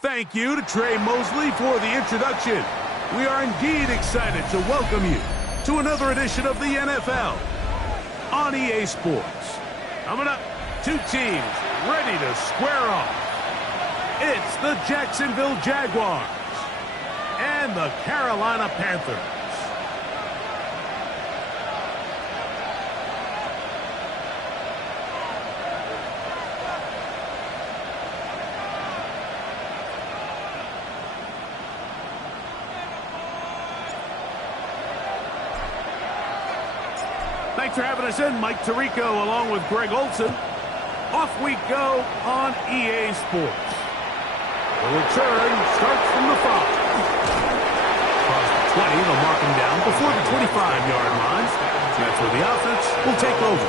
Thank you to Trey Mosley for the introduction. We are indeed excited to welcome you to another edition of the NFL on EA Sports. Coming up, two teams ready to square off. It's the Jacksonville Jaguars and the Carolina Panthers. Thanks for having us in, Mike Tirico, along with Greg Olson. Off we go on EA Sports. The return starts from the 5. Across the 20, they'll mark him down before the 25-yard line. That's where the offense will take over.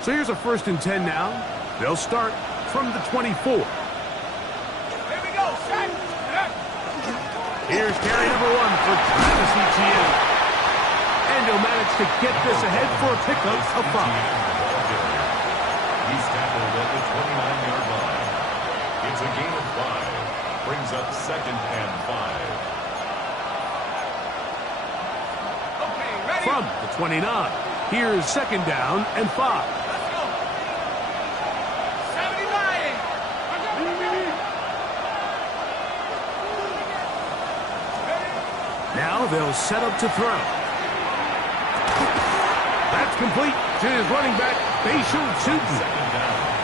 So here's a 1st and 10 now. They'll start from the 24. Here we go, set. Here's carry number 1 for Travis Etienne. And he'll manage to get this ahead for a pickup of 5. He's tackled at the 29-yard line. It's a gain of 5. Brings up 2nd and 5. Okay, ready? From the 29, here's 2nd down and 5. Now they'll set up to throw. That's complete to his running back, Bashir Tootin.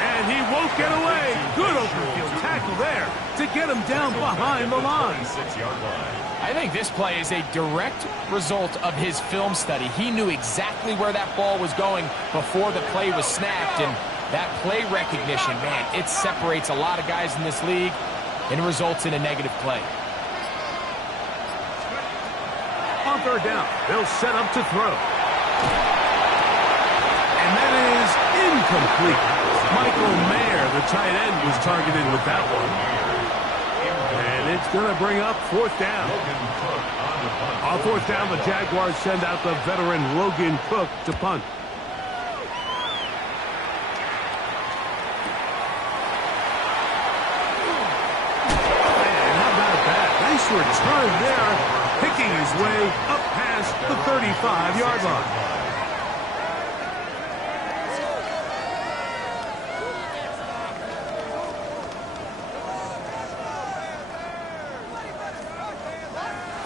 And he won't get away. Good open-field tackle there to get him down behind the line. I think this play is a direct result of his film study. He knew exactly where that ball was going before the play was snapped. And that play recognition, man, it separates a lot of guys in this league and results in a negative play. On 3rd down, they'll set up to throw. And that is incomplete. Michael Mayer, the tight end, was targeted with that one. And it's going to bring up 4th down. On 4th down, the Jaguars send out the veteran Logan Cook to punt. Man, how about that? Nice return there. Picking his way up past the 35-yard line.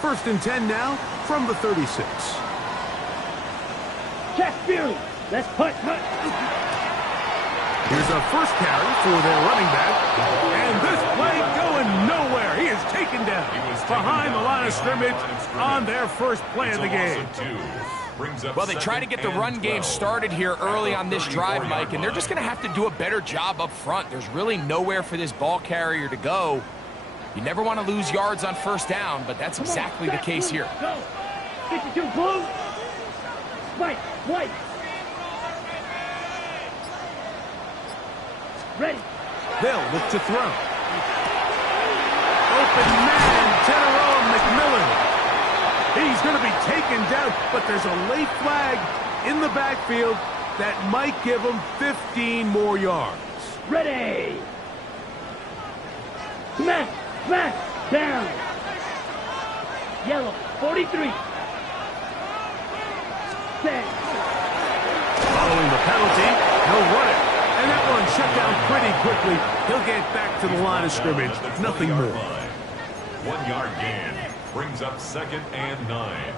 First and 10 now from the 36. Jack Fury, let's punt. Here's a first carry for their running back. And this play going second down behind the line of scrimmage on their first play of the game. Well, they try to get the run game started here early on this drive, Mike, and they're just going to have to do a better job up front. There's really nowhere for this ball carrier to go. You never want to lose yards on first down, but that's exactly the case here. Go. 52 blue. White. Ready. They'll look to throw. Open man, Tyrone McMillan. He's going to be taken down, but there's a late flag in the backfield that might give him 15 more yards. Ready. Smash. Down. Yellow. 43. Set. Following the penalty, he'll run it. And that one shut down pretty quickly. He'll get back to the line of scrimmage. Nothing more. 1 yard gain brings up 2nd and 9.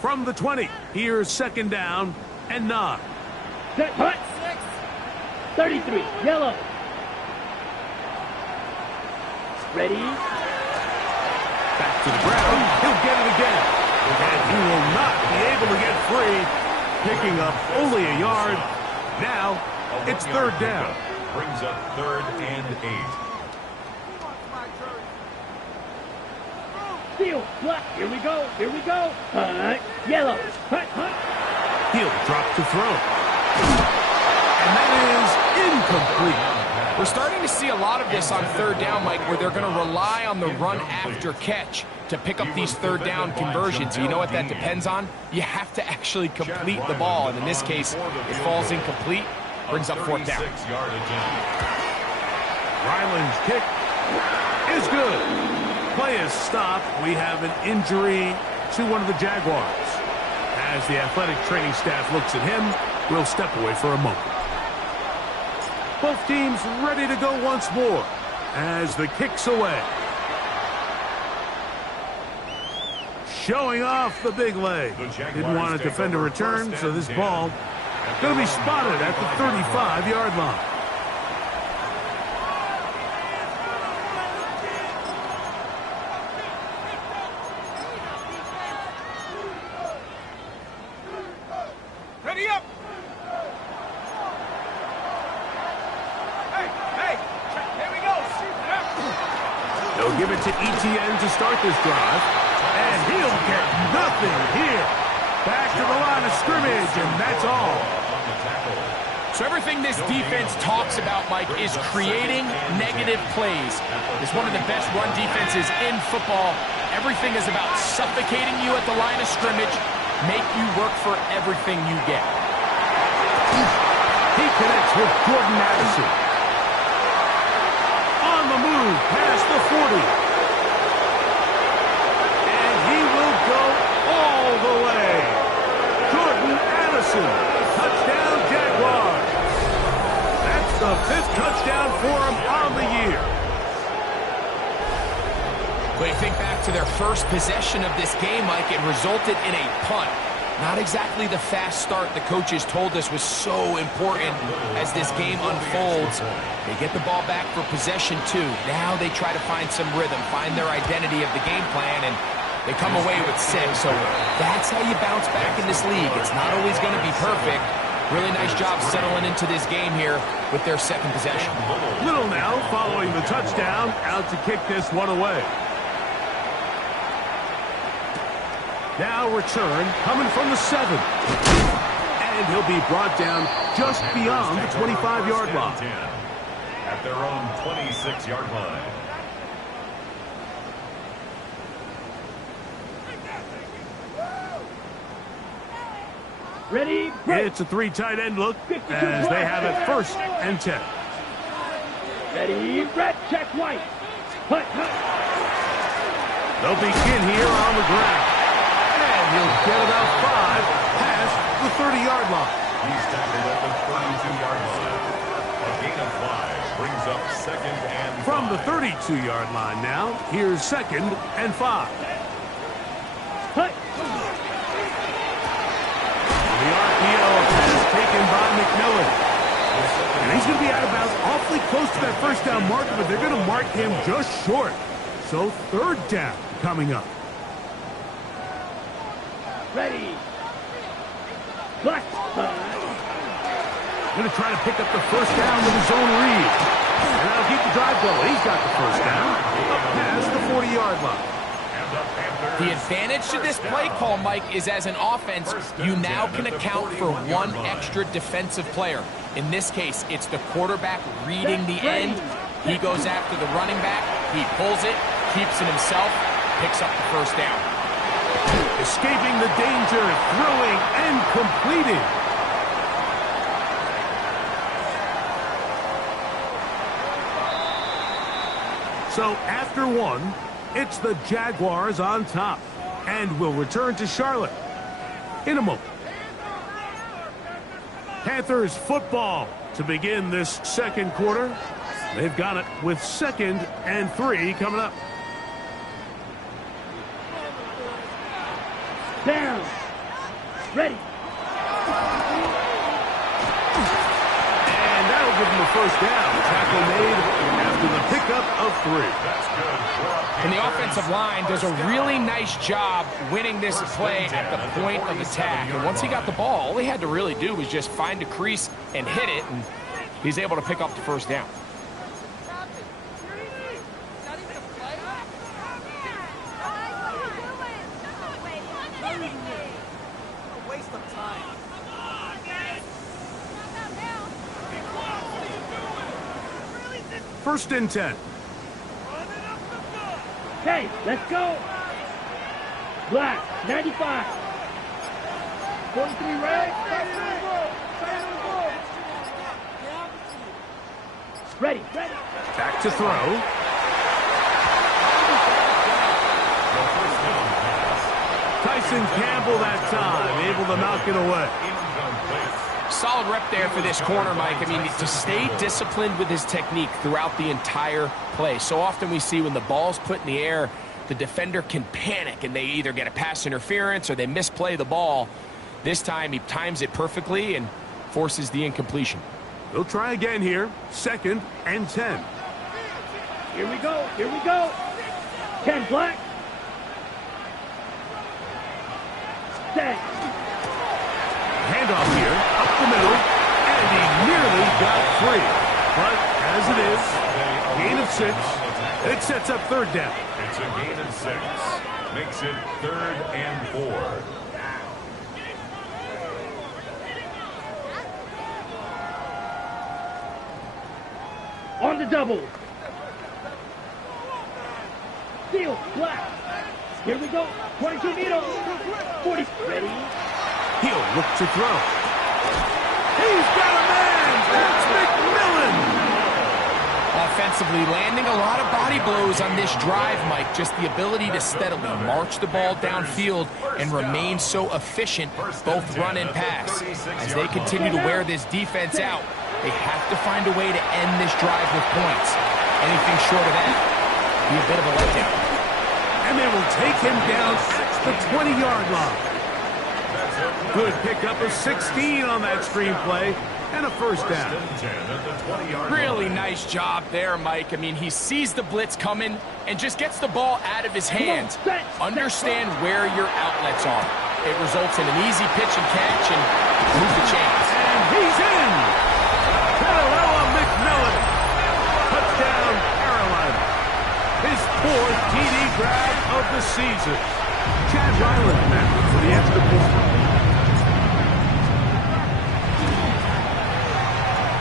From the 20, here's 2nd down and 9. Set. Hut. 33. Yellow. Ready. Back to the ground. He'll get it again. And he will not be able to get free. Picking up only a yard. Now, it's 3rd down. Brings up 3rd and 8. Steel. Black. Here we go. Hut. Yellow. Hut. He'll drop to throw. And that is incomplete. We're starting to see a lot of this on 3rd down, Mike, where they're going to rely on the run after catch to pick up these 3rd down conversions. You know what that depends on? You have to actually complete the ball, and in this case, it falls incomplete, brings up 4th down. Ryland's kick is good. Play is stopped. We have an injury to one of the Jaguars. As the athletic training staff looks at him, we'll step away for a moment. Both teams ready to go once more as the kick's away. Showing off the big leg. Didn't want to defend a return, so this ball going to be spotted at the 35-yard line. Ready up. Hey, here we go. They'll give it to ETN to start this drive, and he'll get nothing here. Back to the line of scrimmage, and that's all. So everything this defense talks about, Mike, is creating negative plays. It's one of the best run defenses in football. Everything is about suffocating you at the line of scrimmage, make you work for everything you get. He connects with Jordan Addison. On the move past the 40. And he will go all the way. Jordan Addison, touchdown Jaguars. That's the 5th touchdown for him on the year. But you think back to their first possession of this game, Mike, it resulted in a punt. Not exactly the fast start the coaches told us was so important as this game unfolds. They get the ball back for possession 2. Now they try to find some rhythm, find their identity of the game plan, and they come away with 6. So that's how you bounce back in this league. It's not always going to be perfect. Really nice job settling into this game here with their 2nd possession. Little now following the touchdown, out to kick this one away. Now return coming from the 7. And he'll be brought down just beyond the 25-yard line. At their own 26-yard line. Ready. Break. It's a 3 tight end look as they have it 1st and 10. Ready. Red. Check white. Hut. They'll begin here on the ground. He'll get about 5 past the 30-yard line. He's tackled at the 32-yard line. A gain of 5 brings up 2nd and 5. From the 32-yard line now, here's 2nd and 5. taken by McMillan. And he's going to be out of bounds awfully close to that first down marker, but they're going to mark him just short. So third down coming up. Ready. Black. Going to try to pick up the first down with his own read. And that'll keep the drive going. He's got the first down up past the 40-yard line. The advantage to this play call, Mike, is as an offense, you now can account for one extra defensive player. In this case, it's the quarterback reading the end. He goes after the running back. He pulls it, keeps it himself, picks up the first down. Escaping the danger, throwing, and completing. So after one, it's the Jaguars on top, and will return to Charlotte in a moment. Panthers football to begin this second quarter. They've got it with 2nd and 3 coming up. Down. Ready. And that'll give them a first down. Tackle made after the pickup of 3. And the offensive line does a really nice job winning this play at the point of attack. And once he got the ball, all he had to really do was just find a crease and hit it, and he's able to pick up the first down. First and 10. Okay, let's go. Black, 95. 43 right. Ready. Back to throw. Tyson Campbell that time, able to knock it away. Solid rep there for this corner, Mike. I mean, to stay disciplined with his technique throughout the entire play. So often we see when the ball's put in the air, the defender can panic and they either get a pass interference or they misplay the ball. This time he times it perfectly and forces the incompletion. They'll try again here. 2nd and 10. Here we go. 10 black. Set. Handoff here, up the middle, and he nearly got free. But as it is, gain of 6, it sets up third down. It's a gain of 6. Makes it 3rd and 4. On the double. Field, black. Here we go. 22 meters. 40. Ready. He'll look to throw. He's got a man. That's McMillan. Offensively, landing a lot of body blows on this drive, Mike. Just the ability to steadily march the ball downfield and remain so efficient, both run and pass. As they continue to wear this defense out, they have to find a way to end this drive with points. Anything short of that, be a bit of a letdown. And they will take him down at the 20-yard line. Good pickup of 16 on that screenplay, and a first down. Really nice job there, Mike. I mean, he sees the blitz coming and just gets the ball out of his hands. Understand where your outlets are. It results in an easy pitch and catch and move the chains. And he's in! Carolina McMillan. Touchdown, Carolina. His 4th TD grab of the season. Chad Ryland back for the extra point.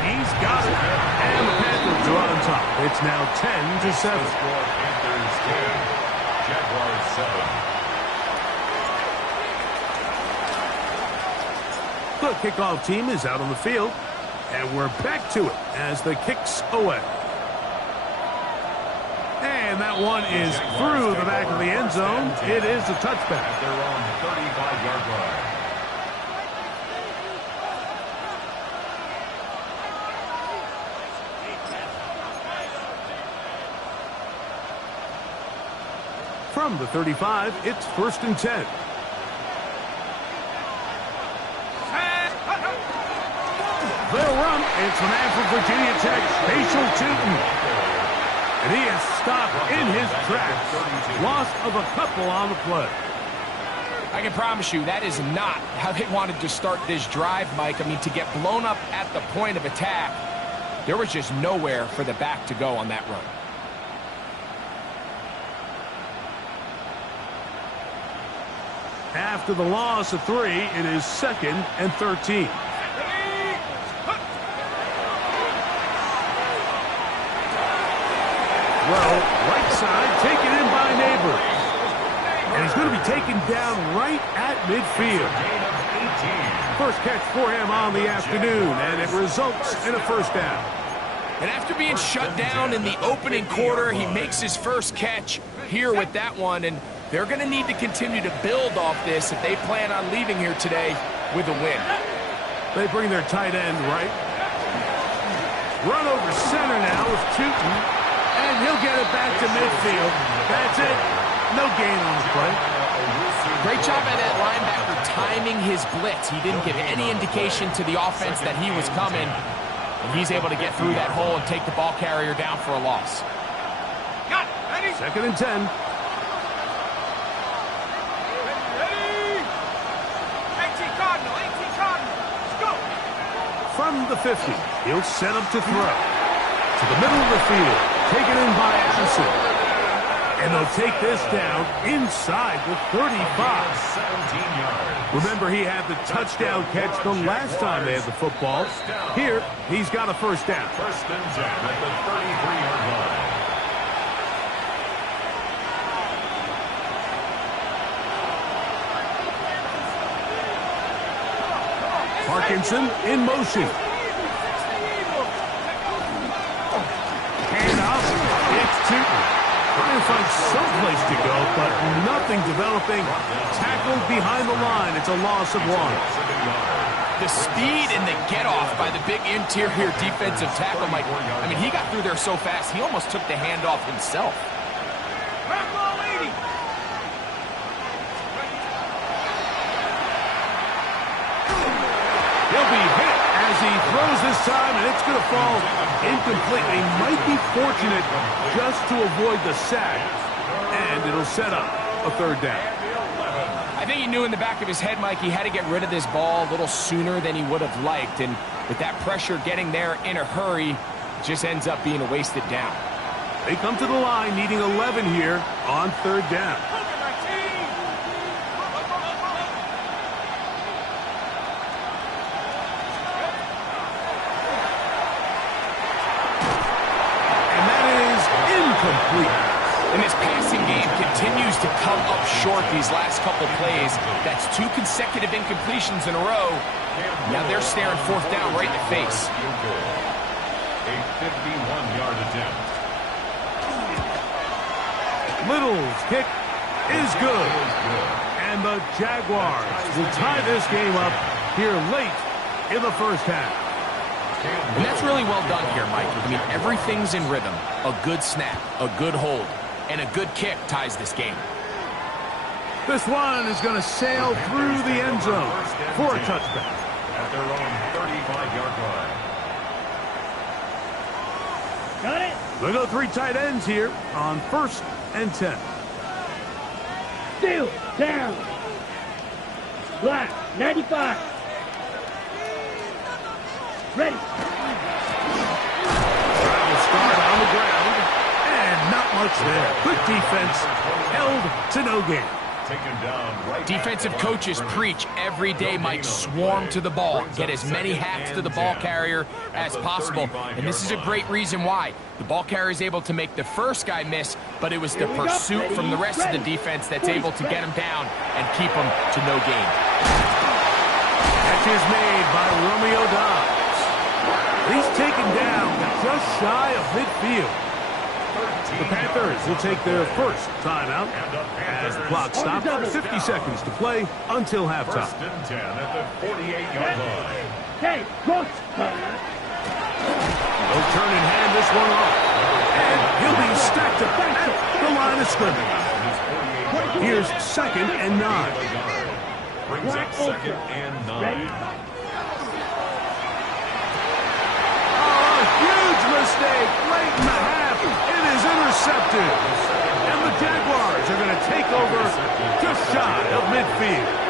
He's got it. And the Panthers are on top. It's now 10-7. Panthers 10, Jaguars 7. The kickoff team is out on the field. And we're back to it as the kick's away. And that one is through the back of the end zone. It is a touchback. They're on the 35-yard line. From the 35, it's 1st and 10. It's the man from Virginia Tech, Facial Tootin. And he is stopped in his tracks. Loss of a couple on the play. I can promise you that is not how they wanted to start this drive, Mike. I mean, to get blown up at the point of attack, there was just nowhere for the back to go on that run. After the loss of 3, it is 2nd and 13. Well, right side, taken in by Neighbors. And he's going to be taken down right at midfield. First catch for him on the afternoon, and it results in a first down. And after being shut down in the opening quarter, he makes his first catch here with that one, and they're going to need to continue to build off this if they plan on leaving here today with a win. They bring their tight end right. Run over center now with Tootin, and he'll get it back to midfield. That's it. No gain on the play. Great job by that linebacker timing his blitz. He didn't give any indication to the offense that he was coming. And he's able to get through that hole and take the ball carrier down for a loss. Got it. Ready? 2nd and 10. Ready? 18 Cardinal. Let's go. From the 50, he'll set up to throw. To the middle of the field, taken in by Addison. And they'll take this down inside the 35. 17 yards. Remember, he had the touchdown catch the last time they had the football. Here, he's got a first down. 1st and 10 at the 33-yard line. Parkinson in motion. Hand off. It's Tootin. Trying to find someplace to go, but nothing developing. Tackled behind the line. It's a loss of 1. The speed and the get-off by the big interior defensive tackle, Mike. I mean, he got through there so fast, he almost took the handoff himself. He'll be hit as he throws this time, and it's going to fall incomplete. They might be fortunate just to avoid the sack, and it'll set up a 3rd down. I think he knew in the back of his head, Mike, he had to get rid of this ball a little sooner than he would have liked, and with that pressure getting there in a hurry, it just ends up being a wasted down. They come to the line needing 11 here on 3rd down. And this passing game continues to come up short these last couple plays. That's 2 consecutive incompletions in a row. Now they're staring 4th down right in the face. A 51-yard attempt. Little's kick is good. And the Jaguars will tie this game up here late in the first half. And that's really well done here, Mike. I mean, everything's in rhythm. A good snap, a good hold, and a good kick ties this game. This one is going to sail through the end zone for a touchback. At their own 35-yard line. Got it. They'll go 3 tight ends here on 1st and 10. Still down. Black, 95. Ready. Travel start on the ground, and not much there. Quick defense, held to no gain. Taken down right. Defensive coaches preach every day, Mike, swarm to the ball. Get as many hacks to the ball carrier as possible. And this is a great reason why. The ball carrier is able to make the first guy miss, but it was the pursuit from the rest of the defense that's able to get him down and keep him to no gain. Catch is made by Romeo Dobbs. He's taken down just shy of midfield. The Panthers will take their first timeout as the clock stops. 50 seconds to play until halftime. 1st and 10 at the 48-yard line. Hey, look. They'll turn and hand this one off. And he'll be stacked up at the line of scrimmage. Here's 2nd and 9. Brings up 2nd and 9. Ready? mistake late in the half. It is intercepted. And the Jaguars are going to take over just shy of midfield.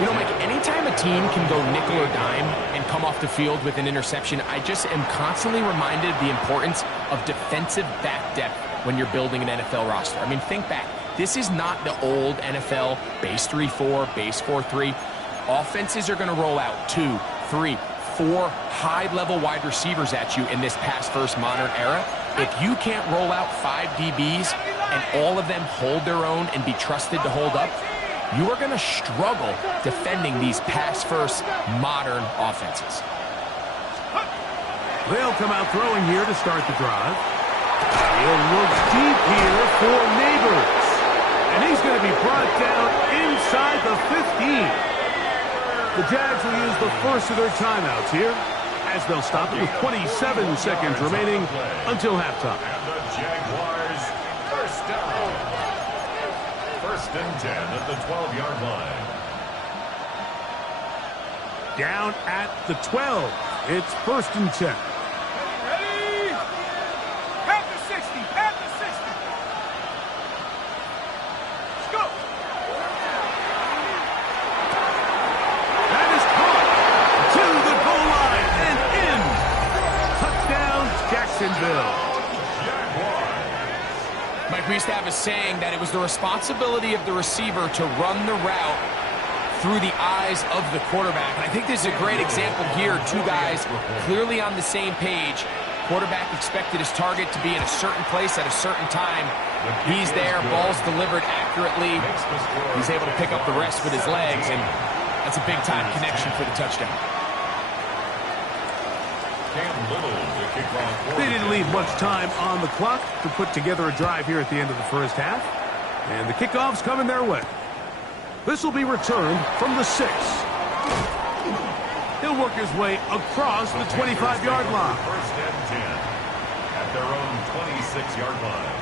You know, Mike, anytime a team can go nickel or dime and come off the field with an interception, I just am constantly reminded of the importance of defensive back depth when you're building an NFL roster. I mean, think back. This is not the old NFL base 3-4, base 4-3. Offenses are going to roll out 2, 3, 4 high-level wide receivers at you in this pass-first modern era. If you can't roll out 5 DBs and all of them hold their own and be trusted to hold up, you are going to struggle defending these pass-first modern offenses. They'll come out throwing here to start the drive. He'll look deep here for Neighbors. And he's going to be brought down inside the 15. The Jags will use the first of their timeouts here, as they'll stop it with 27 seconds remaining until halftime. And the Jaguars first down. First and 10 at the 12-yard line. Down at the 12. It's first and 10. Ready? Pat the 60. Pat the 60. Let's go. That is caught to the goal line and in. Touchdown, Jacksonville. Mike, we used to have a saying that it was the responsibility of the receiver to run the route through the eyes of the quarterback. And I think this is a great example here. 2 guys clearly on the same page. Quarterback expected his target to be in a certain place at a certain time. He's there, ball's delivered accurately. He's able to pick up the rest with his legs, and that's a big-time connection for the touchdown. They didn't leave much time on the clock to put together a drive here at the end of the first half. And the kickoff's coming their way. This will be returned from the 6. He'll work his way across the 25-yard line. First and 10 at their own 26-yard line.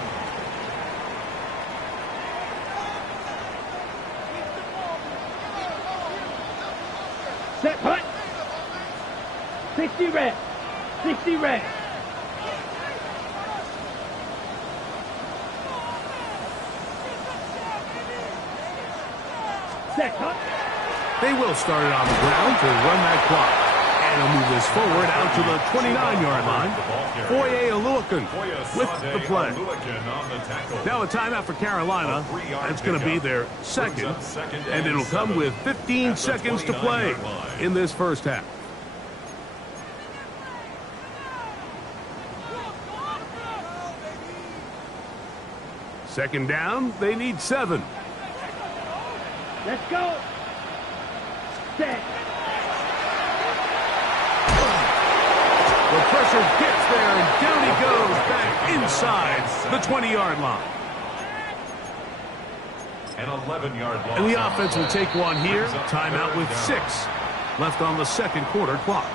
Set, hut. 60 red. 60 red. Set, hut. They will start it on the ground to run that clock. And he'll move this forward out to the 29-yard line. Foye Oluokun with the play. Now a timeout for Carolina. That's going to be their second. And it'll come with 15 seconds to play in this first half. Second down, they need 7. Let's go. Set. The pressure gets there, and down he goes back inside the 20-yard line. An 11-yard loss. And the offense will take one here. Timeout with 6 left on the second quarter clock.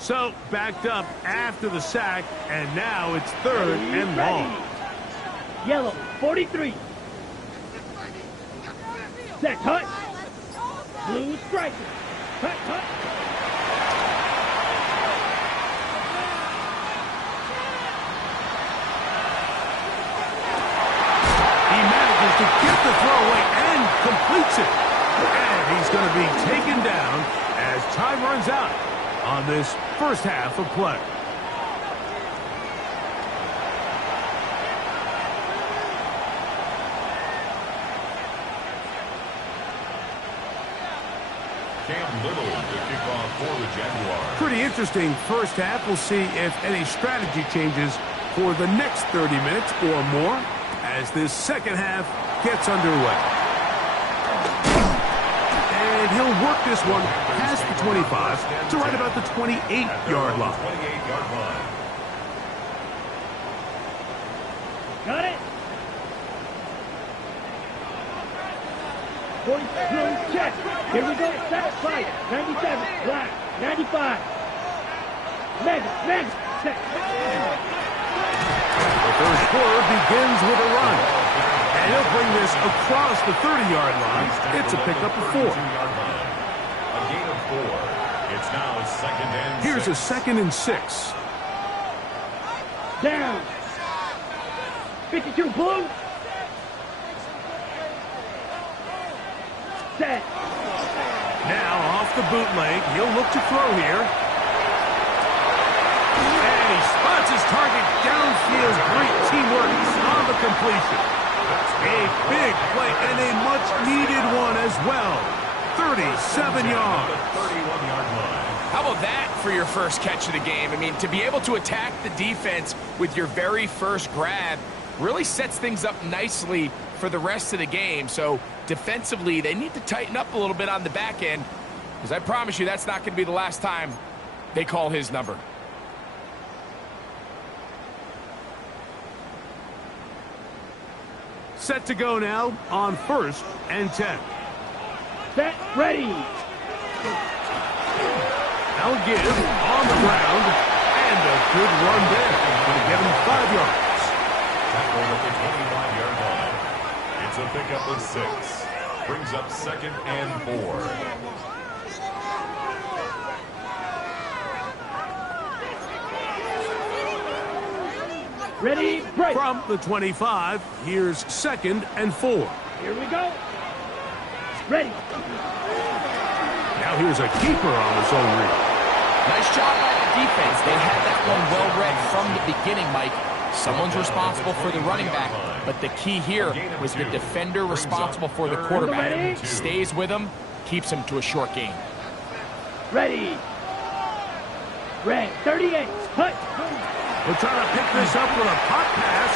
So, backed up after the sack, and now it's third and long. Yellow, 43. Set, hut. Blue striker. Hut, hut. He manages to get the throw away and completes it. And he's going to be taken down as time runs out on this first half of play. Cam Little to kick off for the Jaguars. Pretty interesting first half. We'll see if any strategy changes for the next 30 minutes or more as this second half gets underway. And he'll work this one past the 25 to right about the 28-yard line. 28-yard line. Got it. 40, blue, check. Here we go, set, fire. 97, black, 95. Mega, check. The first quarter begins with a run. And he'll bring this across the 30-yard line. It's a pickup of 4. A gain of 4. It's now second and 6. Here's a 2nd and 6. Down. 52, blue. Set. Now off the bootleg, he'll look to throw here. And he spots his target downfield. Great teamwork on the completion. A big play and a much-needed one as well. 37 yards. 31-yard line. How about that for your first catch of the game? I mean, to be able to attack the defense with your very first grab really sets things up nicely for the rest of the game. So defensively, they need to tighten up a little bit on the back end, because I promise you that's not going to be the last time they call his number. Set to go now on 1st and 10. Set, ready. They'll give on the ground, and a good run there. Going to get him 5 yards. Tackle at the 25-yard line. It's a pickup of 6. Brings up 2nd and 4. Ready, break. From the 25, here's 2nd and 4. Here we go. Ready. Now here's a keeper on the zone read. Nice job by the defense. They had that one well read from the beginning, Mike. Someone's responsible for the running back, but the key here was the defender responsible for the quarterback. Stays with him, keeps him to a short gain. Ready. Red, 38. Hut. We're trying to pick this up with a pop pass.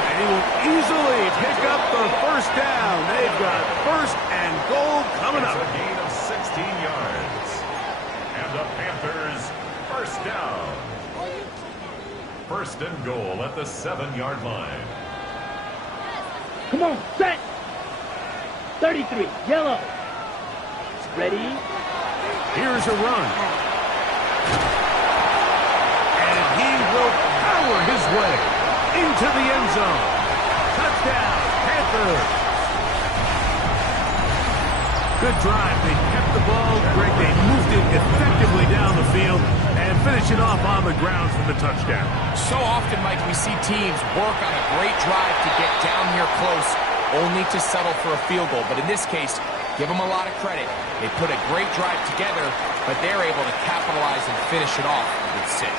And he will easily pick up the first down. They've got 1st and goal coming up. It's a gain of 16 yards. And the Panthers, 1st down. 1st and goal at the 7-yard line. Come on, set. 33, yellow. Ready. Here's a run. And he will power his way into the end zone. Touchdown, Panthers. Good drive. They kept the ball. Greg, they moved it effectively down the field and finish it off on the ground for the touchdown. So often, Mike, we see teams work on a great drive to get down here close, only to settle for a field goal. But in this case, give them a lot of credit. They put a great drive together, but they're able to capitalize and finish it off with 6.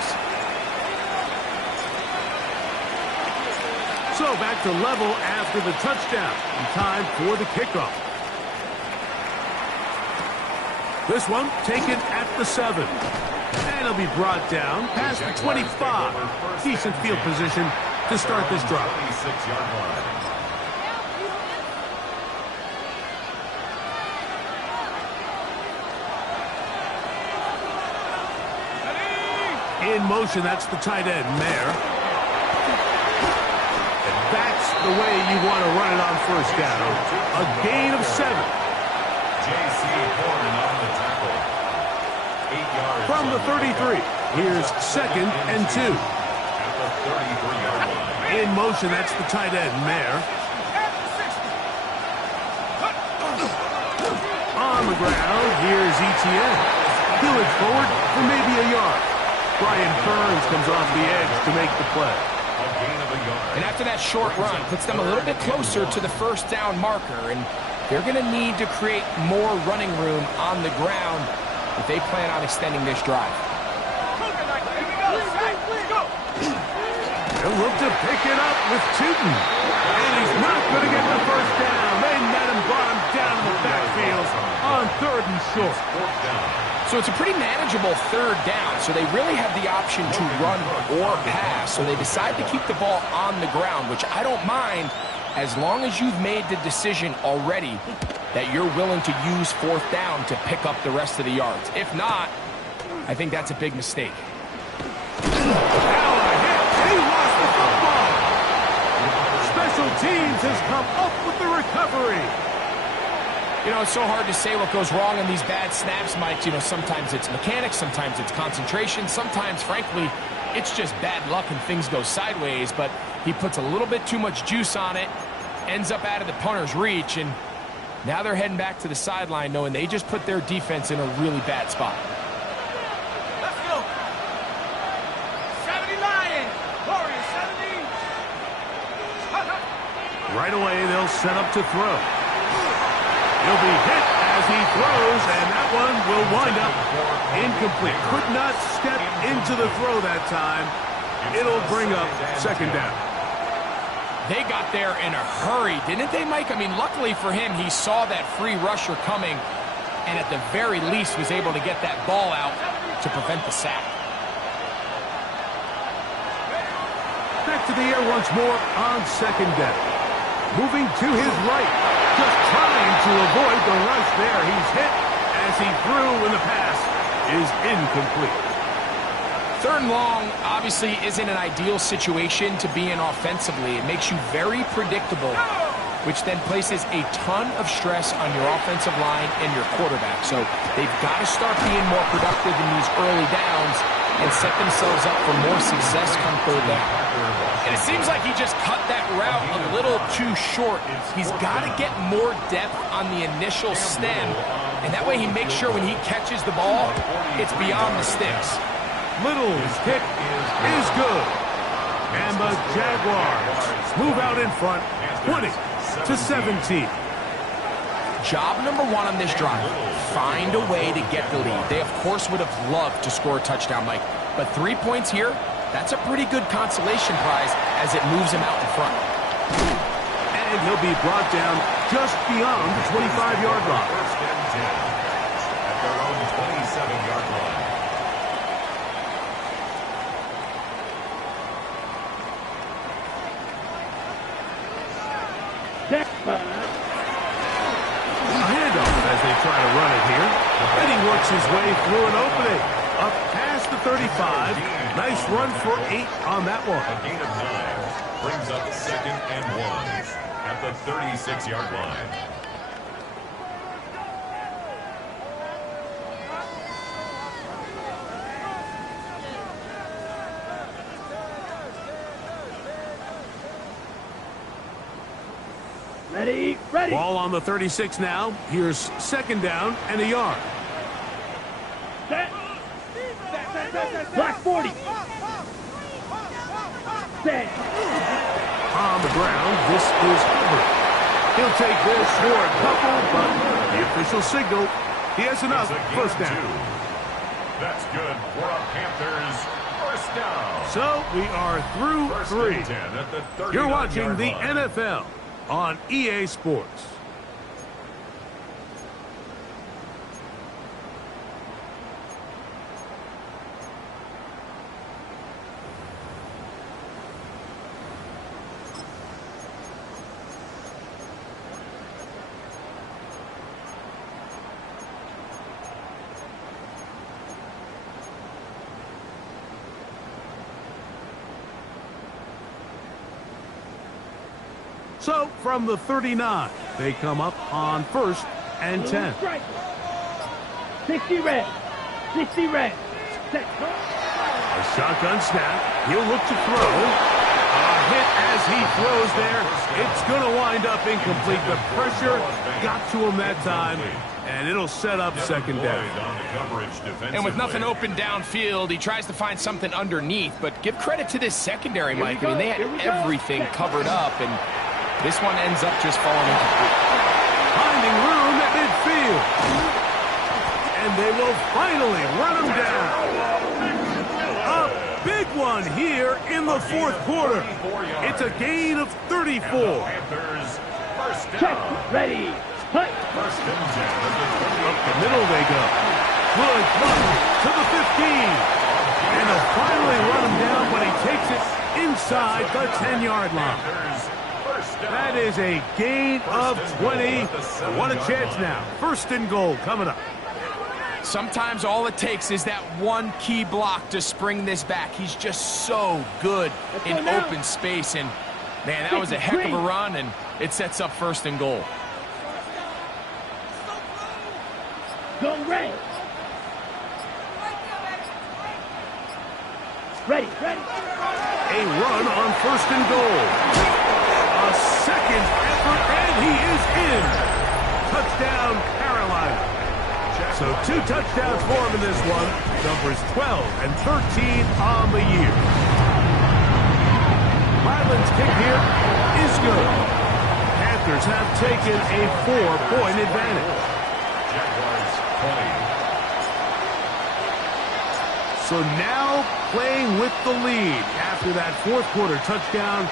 So back to level after the touchdown. And time for the kickoff. This one taken at the 7. And it'll be brought down past the 25. Decent field position to start this drive. 26-yard line. In motion, that's the tight end, Mayer. And that's the way you want to run it on 1st down. A gain of 7. J.C. Horn on the tackle. 8 yards. From the 33, here's 2nd and 2. At the 33-yard line. In motion, that's the tight end, Mayer. On the ground, here's ETN. He'll it forward for maybe a yard. Brian Burns comes off the edge to make the play. A gain of a yard. And after that short run, puts them a little bit closer to the 1st down marker, and they're going to need to create more running room on the ground if they plan on extending this drive. They'll look to pick it up with Tootin. And he's not going to get the 1st down. They met him bottom down in the backfield on 3rd and short. So it's a pretty manageable 3rd down, so they really have the option to run or pass. So they decide to keep the ball on the ground, which I don't mind as long as you've made the decision already that you're willing to use 4th down to pick up the rest of the yards. If not, I think that's a big mistake. Now a hit. He lost the football. Special teams has come up with the recovery. You know, it's so hard to say what goes wrong on these bad snaps, Mike. You know, sometimes it's mechanics, sometimes it's concentration, sometimes, frankly, it's just bad luck and things go sideways, but he puts a little bit too much juice on it, ends up out of the punter's reach, and now they're heading back to the sideline knowing they just put their defense in a really bad spot. Let's go. 70 Lions. Warriors 70. Right away, they'll set up to throw. He'll be hit as he throws, and that one will wind up incomplete. Could not step into the throw that time. It'll bring up second down. They got there in a hurry, didn't they, Mike? I mean, luckily for him, he saw that free rusher coming, and at the very least was able to get that ball out to prevent the sack. Back to the air once more on second down. Moving to his right. Just trying to avoid the rush there. He's hit as he threw when the pass is incomplete. Third and long obviously isn't an ideal situation to be in offensively. It makes you very predictable, which then places a ton of stress on your offensive line and your quarterback. So they've got to start being more productive in these early downs and set themselves up for more success come third down. And it seems like he just cut that route a little too short. He's got to get more depth on the initial stem, and that way he makes sure when he catches the ball, it's beyond the sticks. Little's kick is good. And the Jaguars move out in front, 20-17. Job number one on this drive, find a way to get the lead. They, of course, would have loved to score a touchdown, Mike, but 3 points here, that's a pretty good consolation prize as it moves him out in front. And he'll be brought down just beyond the 25-yard line. First and 10 at their own 27-yard line. A handoff as they try to run it here. And he works his way through an opening. Up past the 35. Nice run for 8 on that one. A gain of 9 brings up second and 1 at the 36-yard line. Ready, ready. Ball on the 36 now. Here's second down and a yard. Set. Black 40. Set. On the ground, this is Hubbard. He'll take this for a couple, but the official signal, he has enough. First down. 2. That's good for a Panthers first down. So we are through First 3. and 10 at the 39-yard You're watching the line. NFL on EA Sports. So, from the 39, they come up on first and 10. 60 red. 60 red. Set. A shotgun snap. He'll look to throw. A hit as he throws there. It's going to wind up incomplete. The pressure got to him that time, and it'll set up second down. And with nothing open downfield, he tries to find something underneath, but give credit to this secondary, Mike. I mean, they had everything covered up, and this one ends up just falling incomplete. Finding room at midfield. And they will finally run him down. A big one here in the fourth quarter. It's a gain of 34. Check. Ready. Hut. Up the middle they go. Good block to the 15. And they'll finally run him down, but he takes it inside the 10-yard line. That is a gain of 20. What a chance now. First and goal coming up. Sometimes all it takes is that one key block to spring this back. He's just so good in open space, and Man, that was a heck of a run, and it sets up 1st and goal. Go red. Ready. A run on 1st and goal. A second effort, and he is in. Touchdown, Carolina. So 2 touchdowns for him in this one. Numbers 12 and 13 on the year. Ryland's kick here is good. Panthers have taken a 4-point advantage. Jaguars 20. So now playing with the lead after that 4th quarter touchdown.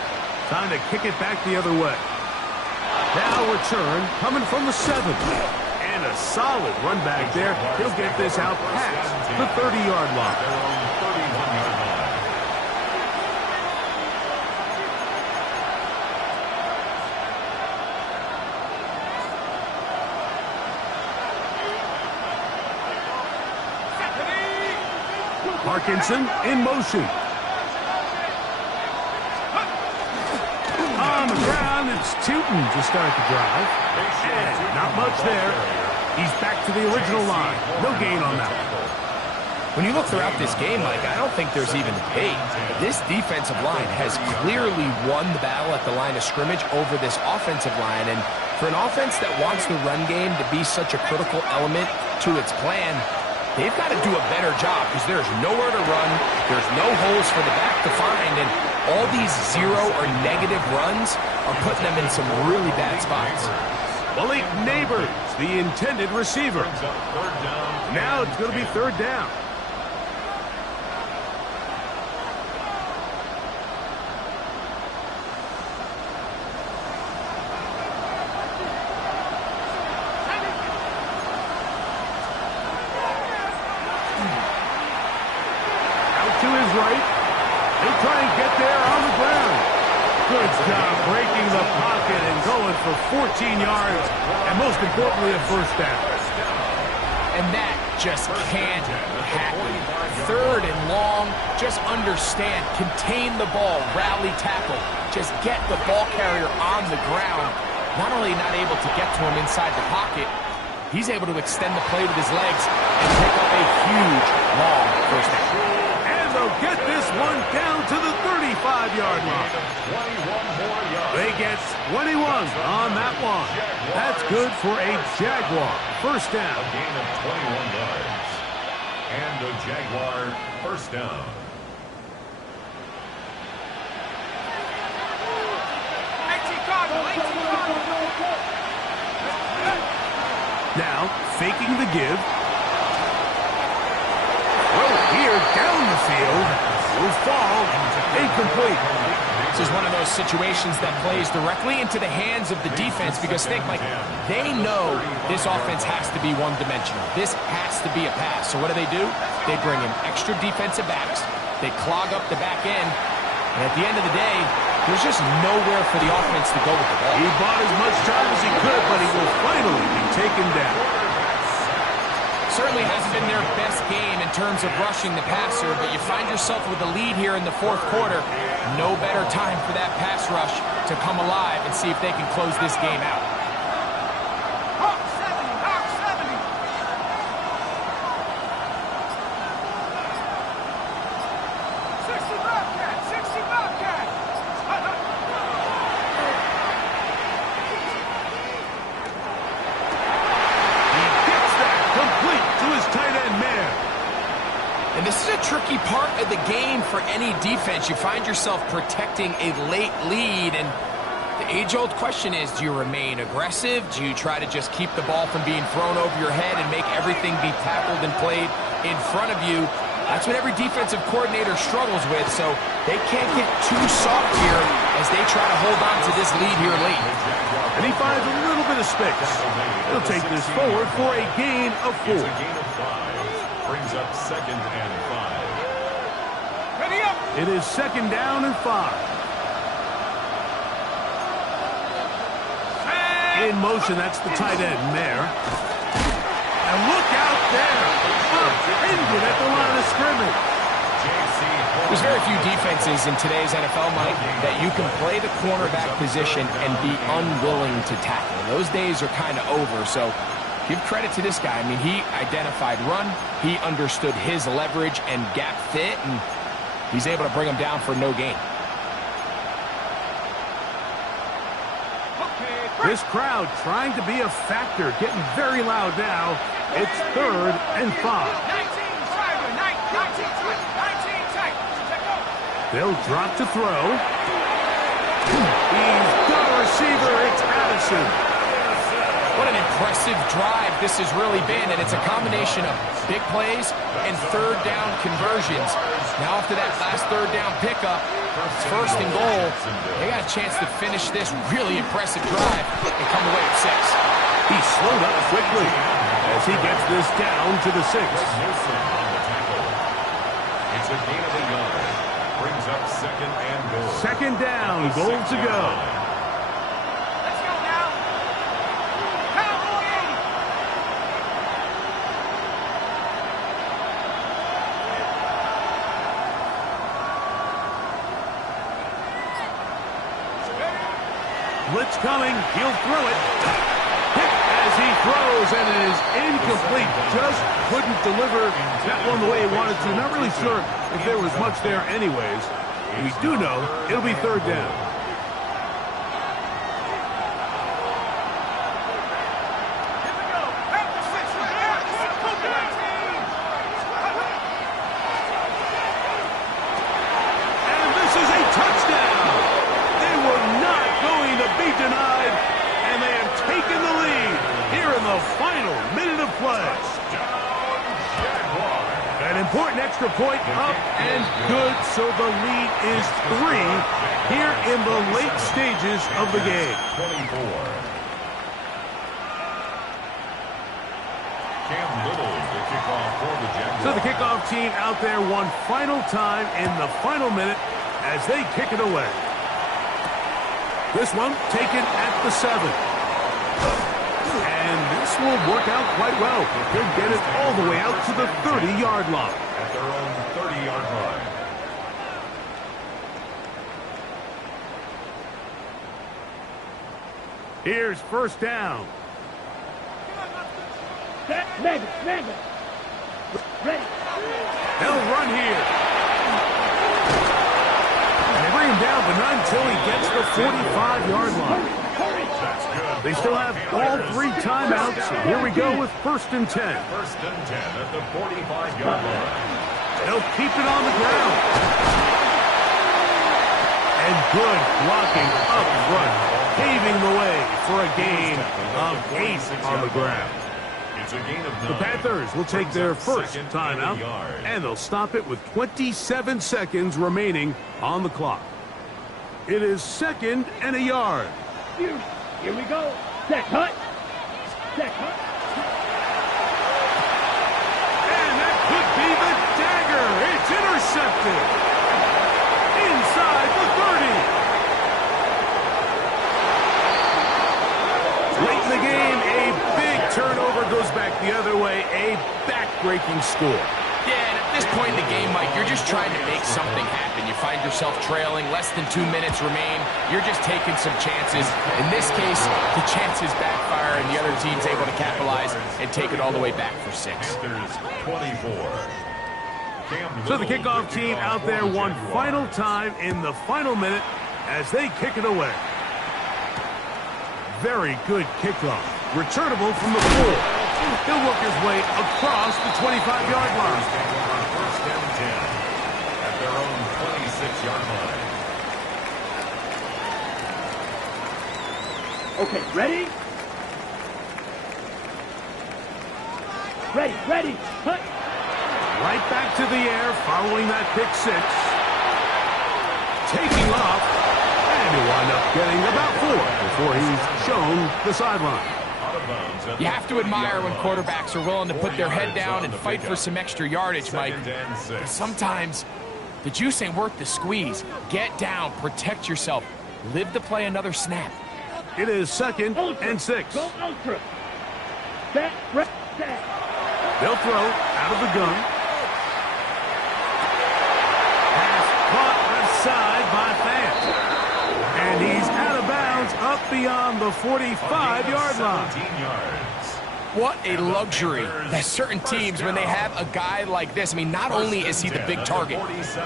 Time to kick it back the other way. Now return coming from the 7. And a solid run back there. He'll get this out past the 30-yard line. Their own 31-yard line. Parkinson in motion. On the ground, it's Tootin to start the drive. And not much there. He's back to the original line. No gain on that. When you look throughout this game, Mike, I don't think there's even debate. This defensive line has clearly won the battle at the line of scrimmage over this offensive line. And for an offense that wants the run game to be such a critical element to its plan, they've got to do a better job because there's nowhere to run. There's no holes for the back to find. And all these 0 or negative runs are putting them in some really bad spots. Malik Neighbors, the intended receiver. Now it's going to be 3rd down. To his right. They try and get there on the ground. Good job breaking the pocket and going for 14 yards, and most importantly, a 1st down. And that just can't happen. 3rd and long, just understand, contain the ball, rally tackle, just get the ball carrier on the ground. Not only not able to get to him inside the pocket, he's able to extend the play with his legs and pick up a huge, long 1st down. They'll get this one down to the 35-yard line. 21 more yards. They get 21 on that one. That's good for a Jaguar 1st down. A gain of 21 yards. And a Jaguar 1st down. Now, faking the give. Here, down the field, will fall, incomplete. This is one of those situations that plays directly into the hands of the defense because think, like, they know this offense has to be one-dimensional. This has to be a pass. So what do? They bring in extra defensive backs. They clog up the back end. And at the end of the day, there's just nowhere for the offense to go with the ball. He bought as much time as he could, but he will finally be taken down. Certainly hasn't been their best game in terms of rushing the passer, but you find yourself with a lead here in the 4th quarter. No better time for that pass rush to come alive and see if they can close this game out. Hawk 70. 60 Bobcat. 60 Bobcat. And this is a tricky part of the game for any defense. You find yourself protecting a late lead, and the age-old question is, do you remain aggressive? Do you try to just keep the ball from being thrown over your head and make everything be tackled and played in front of you? That's what every defensive coordinator struggles with, so they can't get too soft here as they try to hold on to this lead here late. And he finds a little bit of space. He'll take this forward for a gain of 4. It's a gain of 5. Brings up 2nd and 5. Ready up. It is 2nd down and 5. In motion, that's the tight end, Mayer. And look out there. Injured at the line of scrimmage. J.C. There's very few defenses in today's NFL, Mike, that you can play the cornerback position and be unwilling to tackle. Those days are kind of over, so give credit to this guy. I mean, he identified run, he understood his leverage and gap fit, and he's able to bring him down for no gain. This crowd trying to be a factor, getting very loud now. It's 3rd and 5. They'll drop to throw. He's got a receiver. It's Addison. What an impressive drive this has really been, and it's a combination of big plays and 3rd down conversions. Now after that last 3rd down pickup, it's 1st and goal. They got a chance to finish this really impressive drive and come away with 6. He slowed up quickly as he gets this down to the 6. It's a gain of a yard. Brings up 2nd and goal. 2nd down, goal to go. Let's go now. Cowboy 80. Blitz coming. He'll throw it. Hit as he throws, and it is incomplete. Just couldn't deliver that one the way he wanted to. Not really sure if there was much there anyways. We do know it'll be 3rd down. Here we go. After 6. And this is a touchdown. They were not going to be denied, and they have taken the lead here in the final minute of play. An important extra point up and good, so the lead is 3 here in the late stages of the game. 24. Cam Little, the kickoff for the Jags. So the kickoff team out there one final time in the final minute as they kick it away. This one taken at the 7. And this will work out quite well. They'll get it all the way out to the 30-yard line. At their own 30-yard line. Here's 1st down. Man. Ready. They'll run here. They bring him down, but not until he gets the 45-yard line. That's good. They still have all 3 timeouts. Here we go with 1st and 10. 1st and 10 at the 45-yard line. They'll keep it on the ground. And good blocking up front, paving the way for a gain of 8 on the ground. It's a gain of 9. The Panthers will take their first timeout, and they'll stop it with 27 seconds remaining on the clock. It is 2nd and a yard. Here we go. Set cut. And that could be the dagger. It's intercepted. Inside the 30. Late in the game, a big turnover goes back the other way. A back-breaking score. Yeah, and at this point in the game, Mike, you're just trying to make something happen. You find yourself trailing, less than 2 minutes remain. You're just taking some chances. In this case, the chances backfire, and the other team's able to capitalize and take it all the way back for 6. Panthers 24. So the kickoff team out there one final time in the final minute as they kick it away. Very good kickoff. Returnable from the 4. He'll work his way across the 25-yard line. 1st and 10 at their own 26-yard line. Okay, ready? Ready. Cut. Right back to the air following that pick 6. Taking off. And he'll wind up getting about 4 before he's shown the sideline. You have to admire when quarterbacks are willing to put their head down and fight for some extra yardage, Mike. But sometimes the juice ain't worth the squeeze. Get down, protect yourself, live to play another snap. It is 2nd and 6. Go ultra. Set. They'll throw out of the gun. Pass beyond the 45-yard line. 17 yards. What a luxury that certain teams, when they have a guy like this, I mean, not only is he the big target,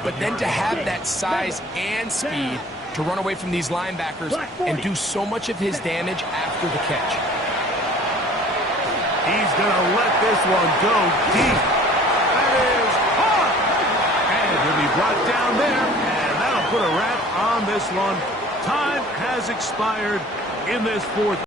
but then to have that size and speed to run away from these linebackers and do so much of his damage after the catch. He's going to let this one go deep. That is hard. And he'll be brought down there, and that'll put a wrap on this one. Time has expired in this fourth.